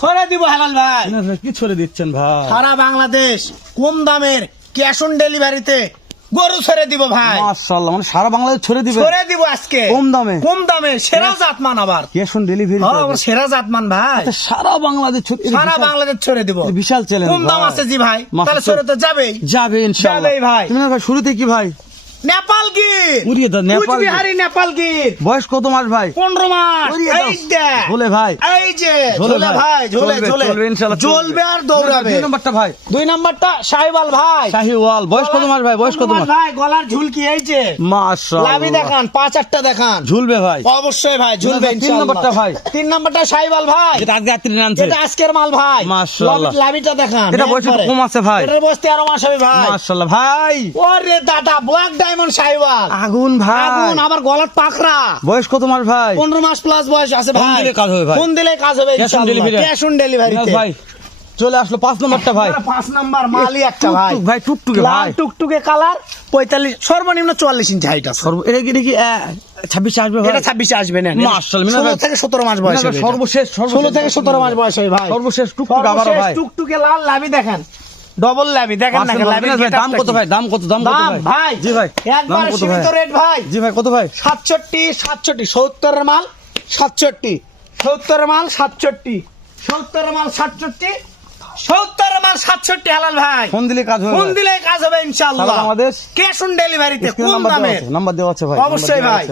সরে দিব হেলাল ভাই। কি ছড়ে দিচ্ছেন ভাই? সারা বাংলাদেশ কম দামের ক্যাশ অন ডেলিভারিতে গরু ছেড়ে দিব ভাই। মাশাআল্লাহ, মানে সারা বাংলাদেশ ছড়ে দিবে? ছেড়ে দিব আজকে কম দামে। কম দামে সেরা জাতমান আবার ক্যাশ অন ডেলিভারি। হ্যাঁ, সেরা জাতমান ভাই। সারা বাংলাদেশ সারা বাংলাদেশ ছেড়ে দিব। বিশাল চ্যালেঞ্জ। কম দাম আছে জি ভাই, তাহলে ছেড়ে তো যাবেই। যাবে ইনশাআল্লাহ। যাবেই ভাই। তুমি ভাই শুরুতে কি ভাই? নেপাল গির। উড়িয়ে দাও নেপাল গির। বিহারি নেপাল গির। বয়স কত মাস ভাই? 15 মাস। এই যে ঝোলে ভাই, এই যে ঝোলে ভাই, ঝোলে চলবে ইনশাআল্লাহ। জ্বলবে আর দৌড়াবে। 2 নাম্বারটা ভাই? 2 নাম্বারটা শাহিওয়াল ভাই। শাহিওয়াল। বয়স কত মাস ভাই? বয়স কত মাস ভাই? গলার ঝুলকি এই যে। মাশাআল্লাহ। লাভি দেখান, 5-8টা দেখান। ঝুলবে ভাই? অবশ্যই ভাই ঝুলবে 3 ইনশাআল্লাহ। নাম্বারটা ভাই? 3 নাম্বারটা শাহিওয়াল ভাই। এটা আজকে রাত্রি আনছে। এটা আজকের মাল ভাই। মাশাআল্লাহ। লাভিটা দেখান। এটা বয়স একটু কম আছে ভাই। এটার বয়স 13 মাস হবে ভাই। মাশাআল্লাহ ভাই। ওরে দাদা, ব্ল্যাক ডায়মন্ড শাহিওয়াল। আগুন ভাই। আগুন, আবার গলার পাখরা। বয়স কত মাস ভাই? 15 মাস প্লাস বয়স আছে ভাই। কোন দিলে কাজ হবে ভাই? কোন দিলে কাজ হবে ইনশাআল্লাহ। ক্যাশ অন ডেলিভারি ভাই চলে আসলো 5 নাম্বারটা ভাই। 5 নাম্বার মালই একটা ভাই। ভাই টুকটুকে লাল ভাই। টুকটুকে কালার, 45 সর্বনিম্ন 44 ইঞ্চি হাইট আছে। এটা কি 26 আসবে ভাই? এটা 26 আসবে না। মাশাআল্লাহ। 16 থেকে 17 মাস বয়স হবে। সর্বশেষ 16 থেকে 17 মাস বয়স হবে ভাই। সর্বশেষ টুকটুকে আবার ভাই। টুকটুকে লাল লাভি দেখেন। ডবল লাভি দেখেন না, লাভি দাম কত ভাই? দাম কত ভাই? জি ভাই। একবার সীমিত রেট ভাই। জি ভাই কত ভাই? 67 70 এর মাল 67, 70 এর মাল 67, 70 এর মাল 67, 70 এর মাল 67 হালাল ভাই। ফোন দিলে কাজ হবে? ফোন দিলে কাজ হবে ইনশাআল্লাহ। সারা বাংলাদেশ ক্যাশ অন ডেলিভারিতে কম দামে। নাম্বার দেওয়া আছে ভাই? অবশ্যই ভাই।